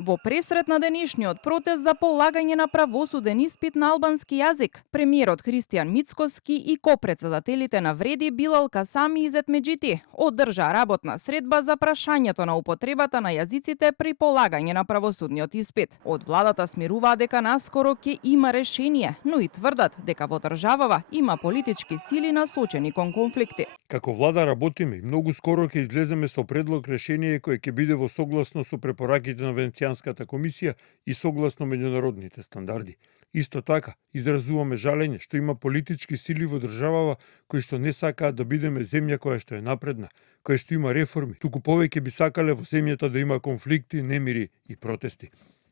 Во пресрет на денешниот протест за полагање на правосуден испит на албански јазик, премиерот Христијан Мицкоски и копредседателите на Вреди Билал Касами Изетмеџити одржа работна средба за прашањето на употребата на јазиците при полагање на правосудниот испит. Од владата смируваа дека наскоро ќе има решение, но и тврдат дека во државава има политички сили насочени кон конфликти. Како влада работиме и многу скоро ќе излеземе со предлог решение кој ќе биде во согласно со препораките на Венецијанската комисија и согласно меѓународните стандарди. Исто така, изразуваме жалење што има политички сили во државава кои што не сакаат да бидеме земја која што е напредна, која што има реформи, туку повеќе би сакале во земјата да има конфликти, немири и протести.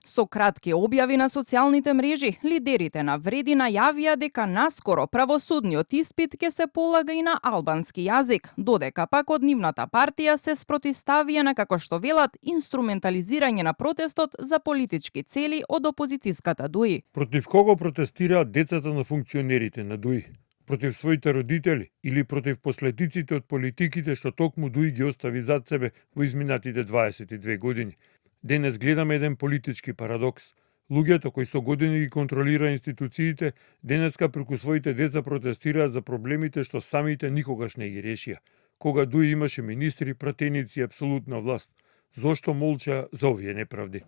Со кратки објави на социјалните мрежи, лидерите на Вреди најавија дека наскоро правосудниот испит ќе се полага и на албански јазик, додека пак од нивната партија се спротивставија на, како што велат, инструментализирање на протестот за политички цели од опозицијската ДУИ. Против кого протестираат децата на функционерите на ДУИ? Против своите родители или против последиците од политиките што токму ДУИ ги остави зад себе во изминатите 22 години? Денес гледаме еден политички парадокс. Луѓето кои со години ги контролира институциите, денеска преку своите деца протестираат за проблемите што самите никогаш не ги решија. Кога ДУИ имаше министри, пратеници и апсолутна власт. Зошто молча за овие неправди?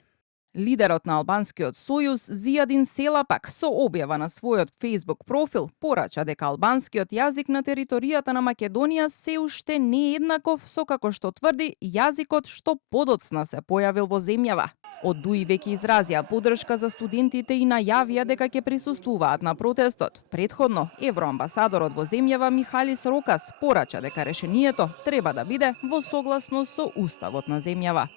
Лидерот на албанскиот сојуз Зијадин Селапак со објава на својот Facebook профил порача дека албанскиот јазик на територијата на Македонија се уште не е еднаков со, како што тврди, јазикот што подоцна се појавил во земјава. Од ДУИ веќе изразија поддршка за студентите и најавија дека ќе присуствуваат на протестот. Претходно, евроамбасадорот во земјава Михалис Рокас порача дека решението треба да биде во согласност со уставот на земјава.